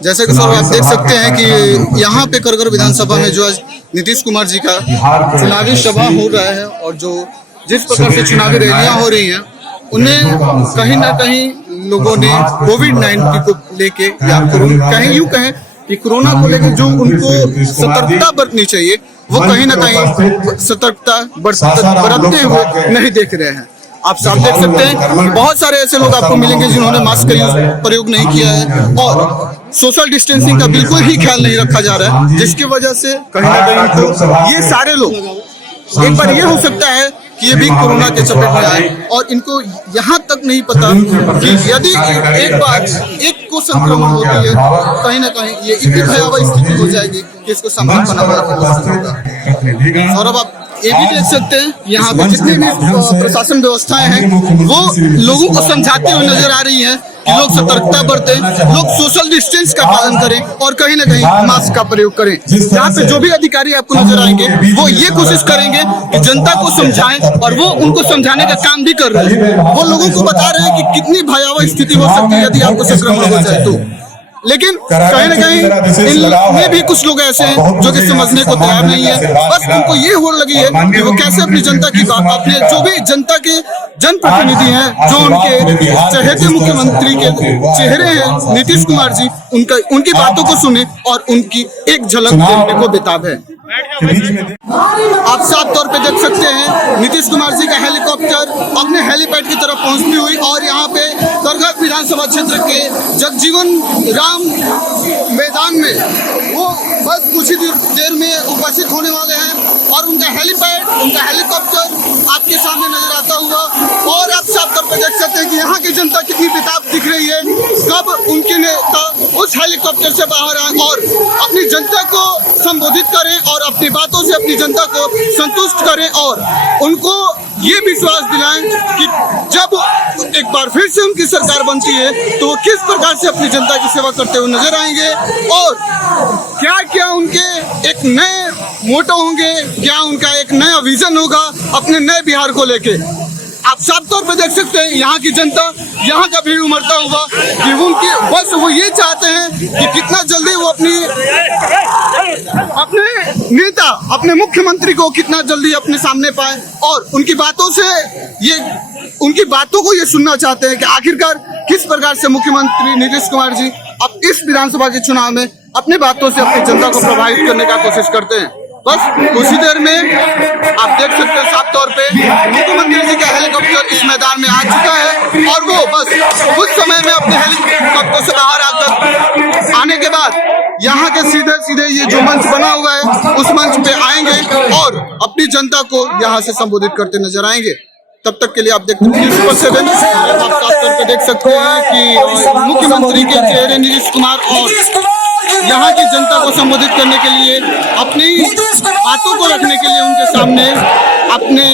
जैसे कि सर आप देख सकते हैं कि यहाँ पे करगर विधानसभा में जो आज नीतीश कुमार जी का चुनावी सभा हो रहा है और जो जिस प्रकार से चुनावी रैलियां हो रही हैं उन्हें कहीं ना कहीं लोगों ने कोविड-19 को लेके या कहीं यूं कहें कि कोरोना को लेकर जो उनको सतर्कता बरतनी चाहिए वो कहीं ना कहीं सतर्कता बरतते हुए नहीं देख रहे हैं। आप साफ देख सकते हैं कि बहुत सारे ऐसे लोग आपको मिलेंगे जिन्होंने मास्क का प्रयोग नहीं किया है और सोशल डिस्टेंसिंग का बिल्कुल ही ख्याल नहीं रखा जा रहा है, जिसकी वजह से कहीं ना कहीं तो ये सारे लोग एक बार ये हो सकता है कि ये भी कोरोना के चपेट में आए और इनको यहाँ तक नहीं पता कि यदि एक बार एक को संक्रमण होती है कहीं ना कहीं ये इतनी भयावह स्थिति हो जाएगी कि इसको संभाल पाना बड़ा मुश्किल होगा। और अब आप ये भी देख सकते हैं यहाँ पे जितनी भी प्रशासन व्यवस्थाएं हैं वो लोगों को समझाते हुए नजर आ रही हैं कि लोग सतर्कता बरतें, लोग सोशल डिस्टेंस का पालन करें और कहीं ना कहीं मास्क का प्रयोग करें। यहाँ पे जो भी अधिकारी आपको नजर आएंगे वो ये कोशिश करेंगे कि जनता को समझाएं और वो उनको समझाने का काम भी कर रहे हैं। वो लोगों को बता रहे हैं कि कितनी भयावह स्थिति हो सकती है यदि आपको संक्रमण हो जाए तो। लेकिन कहीं ना कहीं इनमें भी कुछ लोग ऐसे हैं जो कि समझने को तैयार नहीं है। बस उनको ये होड़ लगी है कि वो कैसे अपनी जनता की बात, अपने जो भी जनता के जनप्रतिनिधि हैं, जो उनके चहेते मुख्यमंत्री के चेहरे हैं नीतीश कुमार जी, उनकी बातों को सुने और उनकी एक झलक देखने को बेताब है। आप साफ तौर पे देख सकते हैं नीतीश कुमार जी का हेलीकॉप्टर अपने हेलीपैड की तरफ पहुंचती हुई और यहाँ पे करगर विधानसभा क्षेत्र के जगजीवन राम मैदान में वो बस कुछ ही देर में उपस्थित होने वाले हैं और उनका हेलीपैड, उनका हेलीकॉप्टर आपके सामने नजर आता हुआ। और आप साफ तौर पे देख सकते हैं कि यहाँ की जनता कितनी बेताब दिख रही है कब उनके नेता उस हेलीकॉप्टर से बाहर आए और अपनी जनता को संबोधित करें और अपनी बातों से अपनी जनता को संतुष्ट करें और उनको ये विश्वास दिलाएं कि जब एक बार फिर से उनकी सरकार बनती है तो वो किस प्रकार से अपनी जनता की सेवा करते हुए नजर आएंगे और क्या क्या उनके एक नए मोटो होंगे, क्या उनका एक नया विजन होगा अपने नए बिहार को लेके। आप साफ तौर पे देख सकते हैं यहाँ की जनता, यहाँ का भीड़ उमड़ता हुआ कि उनकी बस वो ये चाहते हैं कि कितना जल्दी वो अपने नेता, अपने मुख्यमंत्री को कितना जल्दी अपने सामने पाए और उनकी बातों को ये सुनना चाहते हैं कि आखिरकार किस प्रकार से मुख्यमंत्री नीतीश कुमार जी अब इस विधानसभा के चुनाव में अपनी बातों से अपनी जनता को प्रभावित करने का कोशिश करते हैं। बस कुछ ही देर में आप देख सकते हैं साफ तौर पे मुख्यमंत्री जी का हेलीकॉप्टर इस मैदान में आ चुका है और वो बस कुछ समय में अपने हेलीकॉप्टर से बाहर आकर आने के बाद यहाँ के सीधे ये जो मंच बना हुआ है उस मंच पे आएंगे और अपनी जनता को यहाँ से संबोधित करते नजर आएंगे। तब तक के लिए आप देखते हैं सुपर 7। आप साफ तौर पे देख सकते हैं कि मुख्यमंत्री के चेहरे नीतीश कुमार और यहाँ की जनता को संबोधित करने के लिए अपनी बातों को रखने के लिए उनके सामने अपने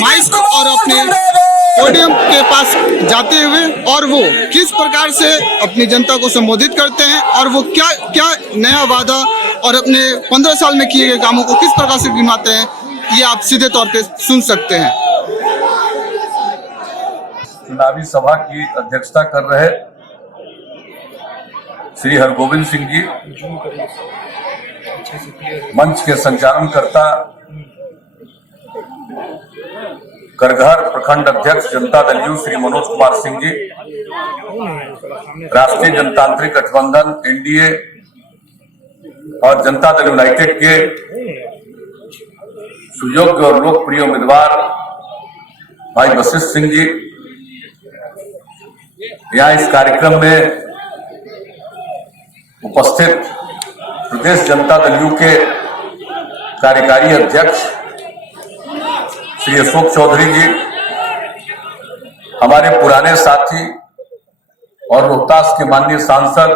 माइक और अपने पोडियम के पास जाते हुए और वो किस प्रकार से अपनी जनता को संबोधित करते हैं और वो क्या क्या नया वादा और अपने 15 साल में किए गए कामों को किस प्रकार से गिनाते हैं, ये आप सीधे तौर पे सुन सकते हैं। चुनावी सभा की अध्यक्षता कर रहे श्री हरगोविंद सिंह जी, मंच के संचालनकर्ता करघर प्रखंड अध्यक्ष जनता दल यू श्री मनोज कुमार सिंह जी, राष्ट्रीय जनतांत्रिक गठबंधन एनडीए और जनता दल यूनाइटेड के सुयोग्य और लोकप्रिय उम्मीदवार भाई वशिष्ठ सिंह जी, यहाँ इस कार्यक्रम में उपस्थित प्रदेश जनता दल यू के कार्यकारी अध्यक्ष श्री अशोक चौधरी जी, हमारे पुराने साथी और रोहतास के माननीय सांसद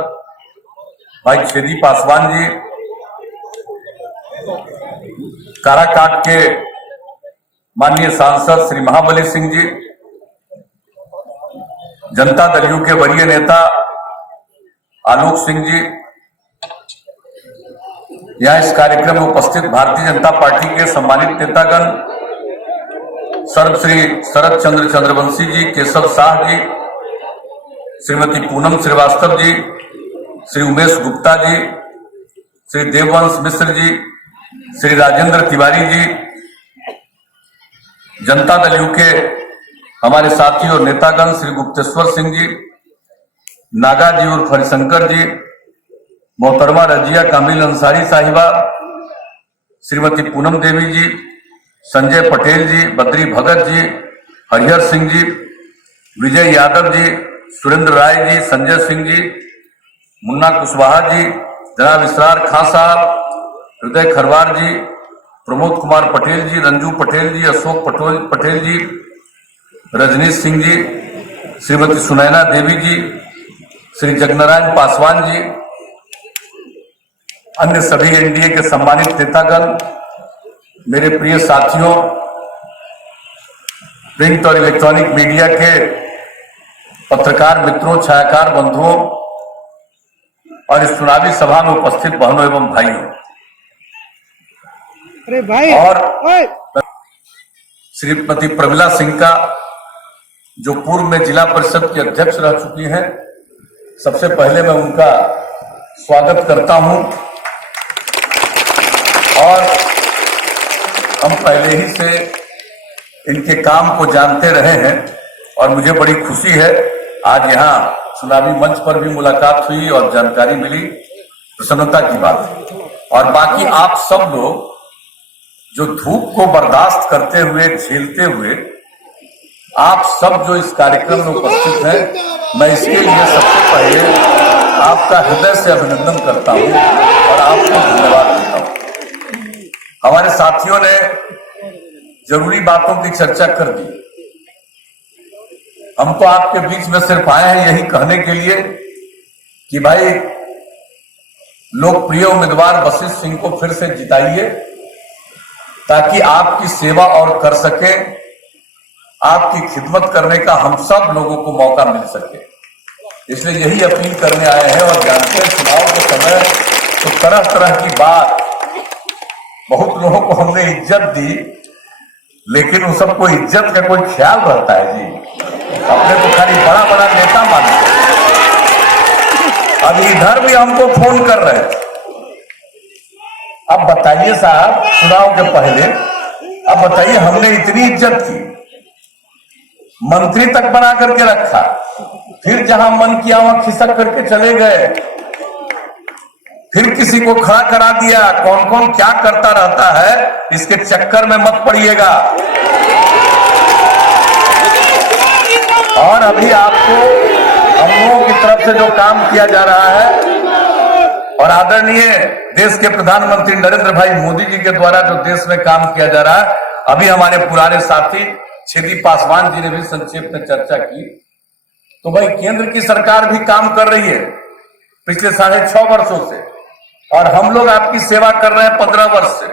भाई छेदी पासवान जी, काराकाट के माननीय सांसद श्री महाबली सिंह जी, जनता दल यू के वरीय नेता आलोक सिंह जी, यहाँ इस कार्यक्रम में उपस्थित भारतीय जनता पार्टी के सम्मानित नेतागण सर्वश्री शरद चंद्र चंद्रवंशी जी, केशव शाह जी, श्रीमती पूनम श्रीवास्तव जी, श्री उमेश गुप्ता जी, श्री देववंश मिश्र जी, श्री राजेंद्र तिवारी जी, जनता दल यू के हमारे साथी और नेतागण श्री गुप्तेश्वर सिंह जी, नागा जी और हरिशंकर जी, मोहतरमा रजिया कामिल अंसारी साहिबा, श्रीमती पूनम देवी जी, संजय पटेल जी, बद्री भगत जी, हरिहर सिंह जी, विजय यादव जी, सुरेंद्र राय जी, संजय सिंह जी, मुन्ना कुशवाहा जी, जनाब इसरार खां साहब, हृदय खरवार जी, प्रमोद कुमार पटेल जी, रंजू पटेल जी, अशोक पटेल जी, रजनीश सिंह जी, श्रीमती सुनैना देवी जी, श्री जगनारायण पासवान जी, अन्य सभी एनडीए के सम्मानित नेतागण, मेरे प्रिय साथियों, प्रिंट और इलेक्ट्रॉनिक मीडिया के पत्रकार मित्रों, छायाकार बंधुओं और इस चुनावी सभा में उपस्थित बहनों एवं भाइयों, अरे भाई और श्रीमती प्रमिला सिंह का जो पूर्व में जिला परिषद की अध्यक्ष रह चुकी हैं, सबसे पहले मैं उनका स्वागत करता हूं। और हम पहले ही से इनके काम को जानते रहे हैं और मुझे बड़ी खुशी है आज यहाँ चुनावी मंच पर भी मुलाकात हुई और जानकारी मिली, प्रसन्नता की बात है। और बाकी आप सब लोग जो धूप को बर्दाश्त करते हुए, झेलते हुए, आप सब जो इस कार्यक्रम में उपस्थित हैं, मैं इसके लिए सबसे पहले आपका हृदय से अभिनंदन करता हूं और आपको धन्यवाद देता हूं। हमारे साथियों ने जरूरी बातों की चर्चा कर दी। हम तो आपके बीच में सिर्फ आए हैं यही कहने के लिए कि भाई लोकप्रिय उम्मीदवार वशिष्ठ सिंह को फिर से जिताइए ताकि आपकी सेवा और कर सके, आपकी खिदमत करने का हम सब लोगों को मौका मिल सके। इसलिए यही अपील करने आए हैं। और जानते हैं चुनाव के समय तो तरह तरह की बात, बहुत लोगों को हमने इज्जत दी, लेकिन उन सबको इज्जत का कोई ख्याल रहता है जी, अपने को खाली बड़ा बड़ा नेता मानते हैं। अब इधर भी हमको फोन कर रहे हैं। अब बताइए साहब, चुनाव के पहले अब बताइए, हमने इतनी इज्जत की, मंत्री तक बना करके रखा, फिर जहां मन किया वहां खिसक करके चले गए, फिर किसी को खड़ा करा दिया। कौन कौन क्या करता रहता है, इसके चक्कर में मत पड़िएगा। और अभी आपको हम लोगों की तरफ से जो काम किया जा रहा है और आदरणीय देश के प्रधानमंत्री नरेंद्र भाई मोदी जी के द्वारा जो देश में काम किया जा रहा है, अभी हमारे पुराने साथी छेदी पासवान जी ने भी संक्षेप में चर्चा की। तो भाई केंद्र की सरकार भी काम कर रही है पिछले 6.5 वर्षों से, और हम लोग आपकी सेवा कर रहे हैं 15 वर्ष से।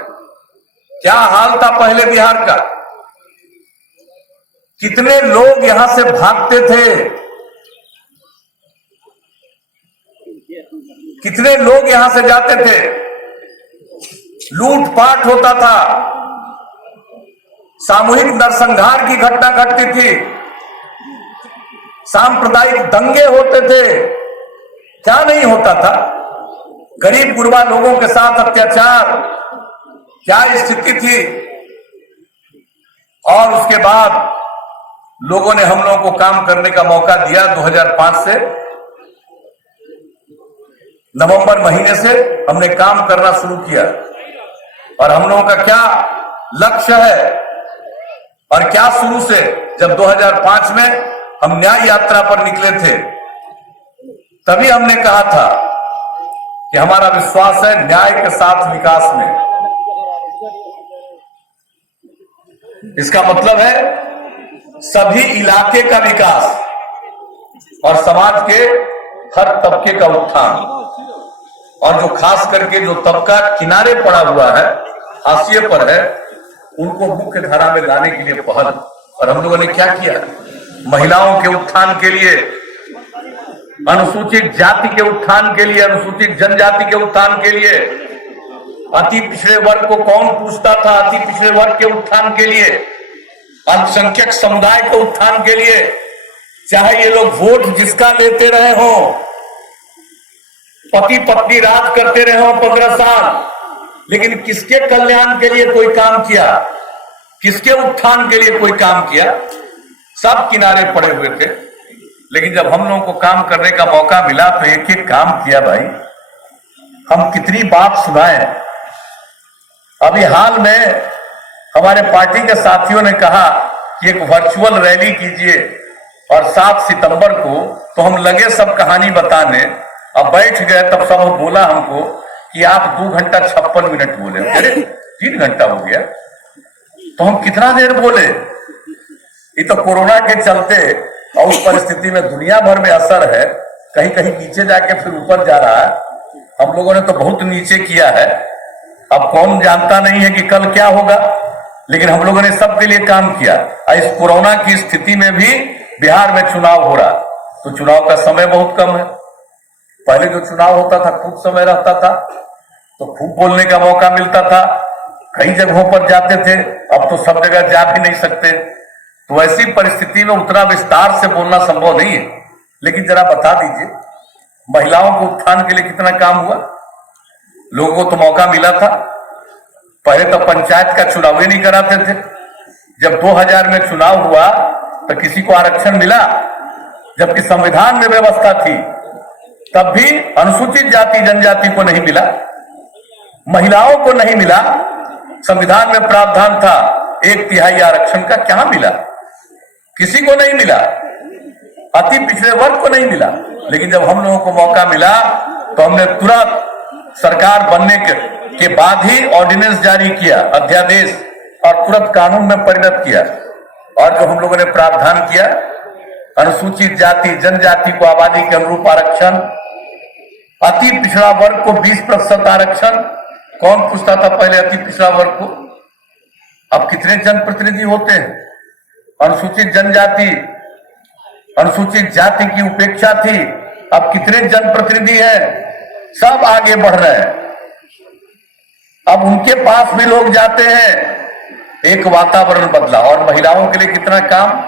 क्या हाल था पहले बिहार का, कितने लोग यहां से भागते थे, कितने लोग यहां से जाते थे, लूटपाट होता था, सामूहिक नरसंहार की घटना घटती थी, सांप्रदायिक दंगे होते थे, क्या नहीं होता था, गरीब गुरबा लोगों के साथ अत्याचार, क्या स्थिति थी। और उसके बाद लोगों ने हम लोगों को काम करने का मौका दिया। 2005 से नवंबर महीने से हमने काम करना शुरू किया। और हम लोगों का क्या लक्ष्य है और क्या शुरू से, जब 2005 में हम न्याय यात्रा पर निकले थे, तभी हमने कहा था कि हमारा विश्वास है न्याय के साथ विकास में। इसका मतलब है सभी इलाके का विकास और समाज के हर तबके का उत्थान, और जो खास करके जो तबका किनारे पड़ा हुआ है, हाशिए पर है, उनको मुख्य धारा में लाने के लिए पहल। और हम लोगों ने क्या किया, महिलाओं के उत्थान के लिए, अनुसूचित जाति के उत्थान के लिए, अनुसूचित जनजाति के उत्थान के लिए, अति पिछड़े वर्ग को कौन पूछता था, अति पिछड़े वर्ग के उत्थान के लिए, अल्पसंख्यक समुदाय के उत्थान के लिए, चाहे ये लोग वोट जिसका लेते रहे हो, पति पत्नी राज करते रहे हो 15 साल, लेकिन किसके कल्याण के लिए कोई काम किया, किसके उत्थान के लिए कोई काम किया? सब किनारे पड़े हुए थे। लेकिन जब हम लोगों को काम करने का मौका मिला तो एक एक काम किया। भाई हम कितनी बात सुनाए। अभी हाल में हमारे पार्टी के साथियों ने कहा कि एक वर्चुअल रैली कीजिए और 7 सितंबर को, तो हम लगे सब कहानी बताने। अब बैठ गए तब सब बोला हमको कि आप 2 घंटा 56 मिनट बोले। अरे 3 घंटा हो गया, तो हम कितना देर बोले? ये तो कोरोना के चलते और उस परिस्थिति में दुनिया भर में असर है, कहीं कहीं नीचे जाके फिर ऊपर जा रहा है। हम लोगों ने तो बहुत नीचे किया है। अब कौन जानता नहीं है कि कल क्या होगा, लेकिन हम लोगों ने सबके लिए काम किया। इस कोरोना की स्थिति में भी बिहार में चुनाव हो रहा, तो चुनाव का समय बहुत कम है। पहले जो चुनाव होता था खूब समय रहता था, तो खूब बोलने का मौका मिलता था, कई जगहों पर जाते थे। अब तो सब जगह जा भी नहीं सकते, तो ऐसी परिस्थिति में उतना विस्तार से बोलना संभव नहीं है। लेकिन जरा बता दीजिए, महिलाओं को उत्थान के लिए कितना काम हुआ? लोगों को तो मौका मिला था। पहले तो पंचायत का चुनाव ही नहीं कराते थे। जब 2000 में चुनाव हुआ तो किसी को आरक्षण मिला, जबकि संविधान में व्यवस्था थी। तब भी अनुसूचित जाति जनजाति को नहीं मिला, महिलाओं को नहीं मिला। संविधान में प्रावधान था 1/3 आरक्षण का, क्या मिला? किसी को नहीं मिला, अति पिछड़े वर्ग को नहीं मिला। लेकिन जब हम लोगों को मौका मिला तो हमने तुरंत सरकार बनने के बाद ही ऑर्डिनेंस जारी किया, अध्यादेश, और तुरंत कानून में परिणत किया। और जो हम लोगों ने प्रावधान किया, अनुसूचित जाति जनजाति को आबादी के अनुरूप आरक्षण, अति पिछड़ा वर्ग को 20% आरक्षण। कौन पूछता था पहले अति पिछड़ा वर्ग को? अब कितने जनप्रतिनिधि होते हैं? अनुसूचित जनजाति, अनुसूचित जाति की उपेक्षा थी, अब कितने जनप्रतिनिधि हैं? सब आगे बढ़ रहे हैं। अब उनके पास भी लोग जाते हैं, एक वातावरण बदला। और महिलाओं के लिए कितना काम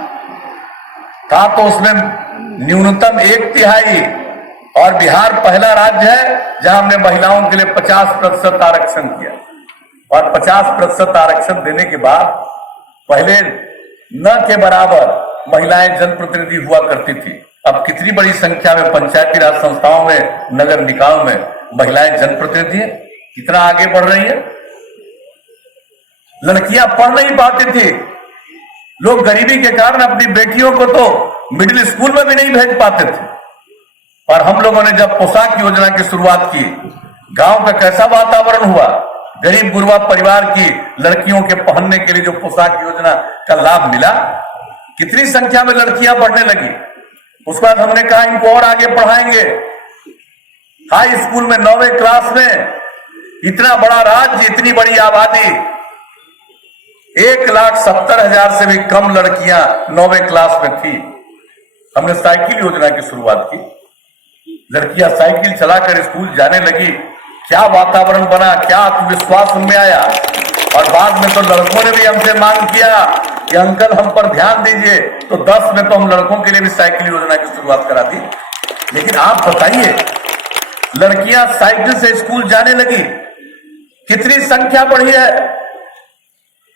था, तो उसमें न्यूनतम 1/3, और बिहार पहला राज्य है जहां हमने महिलाओं के लिए 50% आरक्षण किया। और 50% आरक्षण देने के बाद पहले न के बराबर महिलाएं जनप्रतिनिधि हुआ करती थी। अब कितनी बड़ी संख्या में पंचायती राज संस्थाओं में, नगर निकायों में महिलाएं जनप्रतिनिधि हैं, कितना आगे बढ़ रही है। लड़कियां पढ़ नहीं पाती थी, लोग गरीबी के कारण अपनी बेटियों को तो मिडिल स्कूल में भी नहीं भेज पाते थे। और हम लोगों ने जब पोशाक योजना की शुरुआत की, गांव का कैसा वातावरण हुआ। गरीब गुरबा परिवार की लड़कियों के पहनने के लिए जो पोशाक योजना का लाभ मिला, कितनी संख्या में लड़कियां पढ़ने लगी। उसके बाद हमने कहा इनको और आगे पढ़ाएंगे। हाई स्कूल में 9वीं क्लास में इतना बड़ा राज्य, इतनी बड़ी आबादी, 1,70,000 से भी कम लड़कियां 9वीं क्लास में थी। हमने साइकिल योजना की शुरुआत की, लड़कियां साइकिल चलाकर स्कूल जाने लगी। क्या वातावरण बना, क्या आत्मविश्वास उनमें आया। और बाद में तो लड़कों ने भी हमसे मांग किया कि अंकल हम पर ध्यान दीजिए, तो 10 में तो हम लड़कों के लिए भी साइकिल योजना की शुरुआत करा दी। लेकिन आप बताइए, लड़कियां साइकिल से स्कूल जाने लगी, कितनी संख्या बढ़ी है।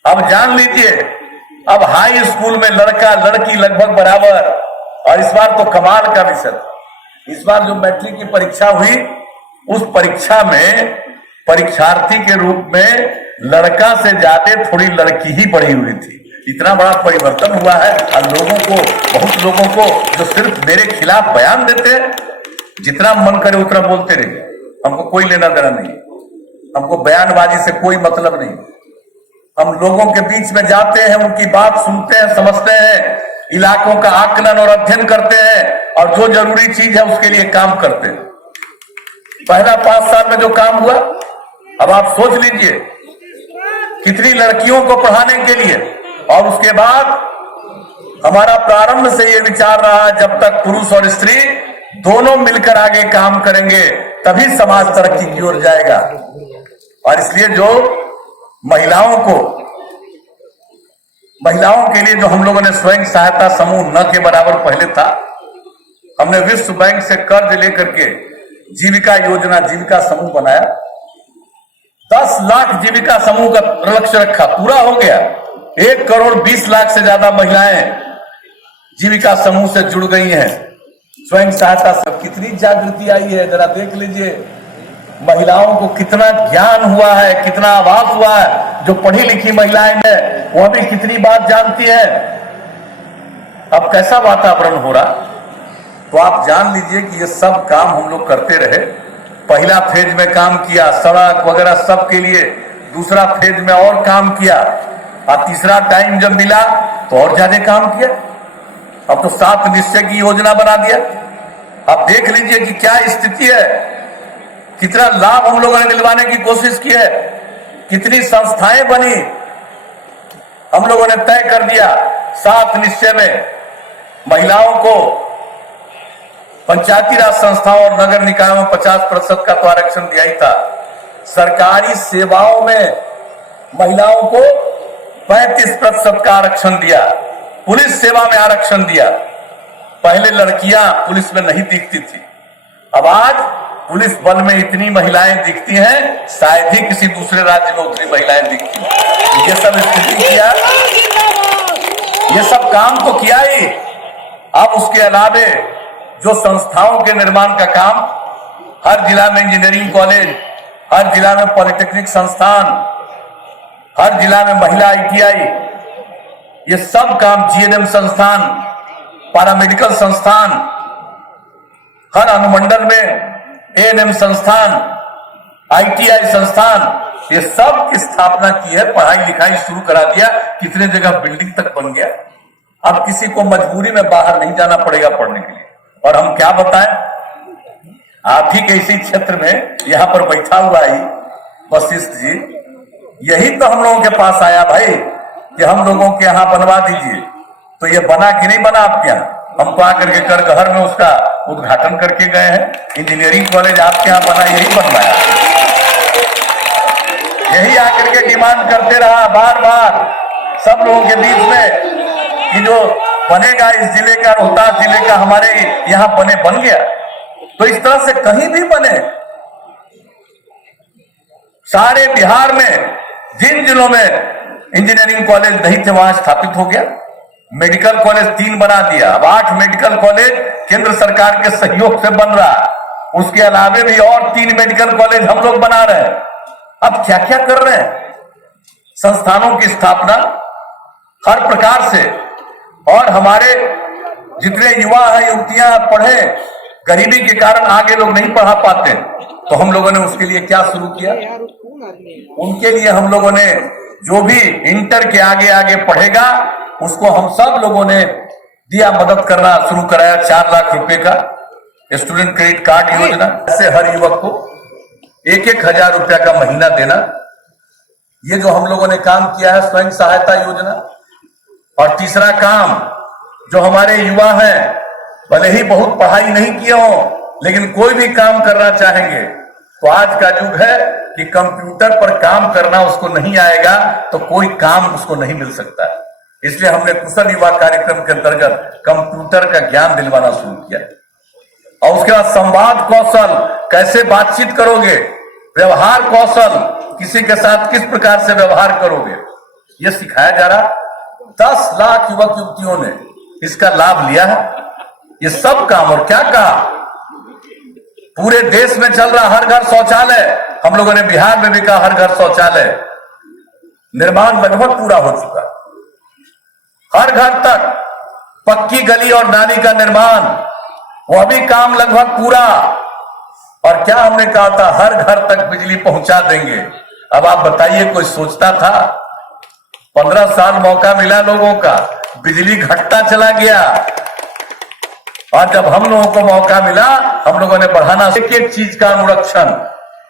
अब जान लीजिए, अब हाई स्कूल में लड़का लड़की लगभग बराबर। और इस बार तो कमाल का विषय, इस बार जो मैट्रिक की परीक्षा हुई, उस परीक्षा में परीक्षार्थी के रूप में लड़का से ज्यादा थोड़ी लड़की ही बढ़ी हुई थी। इतना बड़ा परिवर्तन हुआ है। और लोगों को, बहुत लोगों को जो सिर्फ मेरे खिलाफ बयान देते, जितना मन करे उतना बोलते रहिए, हमको कोई लेना देना नहीं, हमको बयानबाजी से कोई मतलब नहीं। हम लोगों के बीच में जाते हैं, उनकी बात सुनते हैं, समझते हैं, इलाकों का आकलन और अध्ययन करते हैं, और जो जरूरी चीज है उसके लिए काम करते हैं। पहला 5 साल में जो काम हुआ, अब आप सोच लीजिए कितनी लड़कियों को पढ़ाने के लिए। और उसके बाद हमारा प्रारंभ से ये विचार रहा, जब तक पुरुष और स्त्री दोनों मिलकर आगे काम करेंगे तभी समाज तरक्की की ओर जाएगा। और इसलिए जो महिलाओं के लिए जो हम लोगों ने स्वयं सहायता समूह न के बराबर पहले था, हमने विश्व बैंक से कर्ज लेकर के जीविका योजना, जीविका समूह बनाया। 10 लाख जीविका समूह का लक्ष्य रखा, पूरा हो गया। 1 करोड़ 20 लाख से ज्यादा महिलाएं जीविका समूह से जुड़ गई हैं। स्वयं सहायता सब कितनी जागृति आई है, जरा देख लीजिए। महिलाओं को कितना ज्ञान हुआ है, कितना आभास हुआ है। जो पढ़ी लिखी महिलाएं हैं वह भी कितनी बात जानती है। अब कैसा वातावरण हो रहा, तो आप जान लीजिए कि ये सब काम हम लोग करते रहे। पहला फेज में काम किया, सड़क वगैरह सब के लिए। दूसरा फेज में और काम किया, और तीसरा टाइम जब मिला तो और ज्यादा काम किया। अब तो 7 निश्चय की योजना बना दिया। अब देख लीजिए कि क्या स्थिति है, कितना लाभ हम लोगों ने दिलवाने की कोशिश की है, कितनी संस्थाएं बनी। हम लोगों ने तय कर दिया 7 निश्चय में महिलाओं को पंचायती राज संस्थाओं और नगर निकायों में 50% का तो आरक्षण दिया ही था। सरकारी सेवाओं में महिलाओं को 35% का आरक्षण दिया। पुलिस सेवा में आरक्षण दिया। पहले लड़कियां पुलिस में नहीं दिखती थी, अब आज पुलिस बल में इतनी महिलाएं दिखती हैं, शायद ही किसी दूसरे राज्य में उतनी महिलाएं दिखती हैं। ये सब स्थिति किया, ये सब काम तो किया ही। अब उसके अलावे जो संस्थाओं के निर्माण का काम, हर जिला में इंजीनियरिंग कॉलेज, हर जिला में पॉलिटेक्निक संस्थान, हर जिला में महिला ITI, ये सब काम, GNM संस्थान, पैरामेडिकल संस्थान, हर अनुमंडल में ANM संस्थान, ITI संस्थान, ये सब की स्थापना की है। पढ़ाई लिखाई शुरू करा दिया, कितने जगह बिल्डिंग तक बन गया। अब किसी को मजबूरी में बाहर नहीं जाना पड़ेगा पढ़ने के लिए। और हम क्या बताएं, आप ही के इसी क्षेत्र में यहां पर बैठा हुआ ही वशिष्ठ जी, यही तो हम लोगों के पास आया भाई कि हम लोगों के यहां बनवा दीजिए। तो ये बना कि नहीं बना आपके यहाँ? हम तो आकर के करगहर में उसका उद्घाटन करके गए हैं। इंजीनियरिंग कॉलेज आपके यहाँ बना, यही बनवाया, यही आकर के डिमांड करते रहा बार बार सब लोगों के बीच में कि जो बनेगा इस जिले का, रोहतास जिले का, हमारे यहाँ बन गया। तो इस तरह से कहीं भी बने, सारे बिहार में जिन जिलों में इंजीनियरिंग कॉलेज नहीं थे वहां स्थापित हो गया। मेडिकल कॉलेज 3 बना दिया, अब 8 मेडिकल कॉलेज केंद्र सरकार के सहयोग से बन रहा है। उसके अलावे भी और 3 मेडिकल कॉलेज हम लोग बना रहे हैं। अब क्या क्या कर रहे हैं, संस्थानों की स्थापना हर प्रकार से। और हमारे जितने युवा हैं, युवतियां पढ़े, गरीबी के कारण आगे लोग नहीं पढ़ा पाते, तो हम लोगों ने उसके लिए क्या शुरू किया, उनके लिए हम लोगों ने जो भी इंटर के आगे आगे पढ़ेगा उसको हम सब लोगों ने दिया, मदद करना शुरू कराया। 4 लाख रुपए का स्टूडेंट क्रेडिट कार्ड योजना, ऐसे हर युवक को 1-1 हजार रुपया का महीना देना। ये जो हम लोगों ने काम किया है, स्वयं सहायता योजना। और तीसरा काम, जो हमारे युवा हैं, भले ही बहुत पढ़ाई नहीं किए हो लेकिन कोई भी काम करना चाहेंगे, तो आज का युग है कि कंप्यूटर पर काम करना उसको नहीं आएगा तो कोई काम उसको नहीं मिल सकता है। इसलिए हमने कुशल युवा कार्यक्रम के अंतर्गत कंप्यूटर का ज्ञान दिलवाना शुरू किया। और उसके बाद संवाद कौशल, कैसे बातचीत करोगे, व्यवहार कौशल, किसी के साथ किस प्रकार से व्यवहार करोगे, यह सिखाया जा रहा। 10 लाख युवक युवतियों ने इसका लाभ लिया है। ये सब काम, और क्या कहा, पूरे देश में चल रहा हर घर शौचालय, हम लोगों ने बिहार में भी कहा हर घर शौचालय निर्माण लगभग पूरा हो चुका। हर घर तक पक्की गली और नाली का निर्माण, वह भी काम लगभग पूरा। और क्या हमने कहा था, हर घर तक बिजली पहुंचा देंगे। अब आप बताइए, कोई सोचता था? 15 साल मौका मिला लोगों का, बिजली घटता चला गया। और जब हम लोगों को मौका मिला, हम लोगों ने बढ़ाना, एक एक चीज का अनुरक्षण,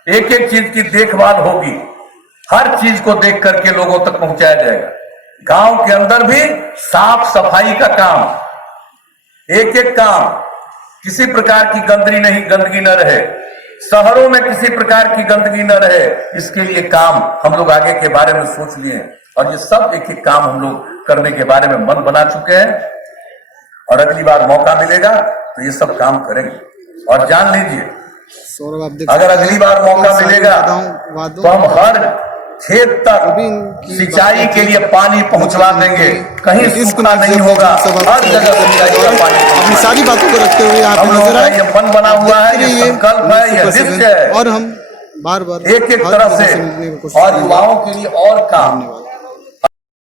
एक एक चीज की देखभाल होगी, हर चीज को देख करके लोगों तक पहुंचाया जाएगा। गांव के अंदर भी साफ सफाई का काम, एक एक काम, किसी प्रकार की गंदगी न रहे, शहरों में किसी प्रकार की गंदगी न रहे, इसके लिए काम हम लोग आगे के बारे में सोच लिए। और ये सब एक एक काम हम लोग करने के बारे में मन बना चुके हैं। और अगली बार मौका मिलेगा तो ये सब काम करेंगे। और जान लीजिए, सौरभ आप देख अगर सकते हैं, अगली बार मौका सारी मिलेगा वादों तो हम हर खेत तक भी इनकी सिंचाई बात के है। लिए पानी पहुंचवा देंगे, कहीं नीतीश सूखा कुमार जी नहीं अपने होगा, जनसभा हर को जगह संबोधित सिंचाई करने का के पानी दौरान अपनी पहुंचवा सारी देंगे। बातों को रखते हुए यहाँ पे हम लोगों नजर का आए। ये मन बना हुआ है, देखते ये रहिए संकल्प है, ये न्यूज़ सुपर निश्चय 7 है, और हम बार बार एक एक तरह से और युवाओं के लिए और काम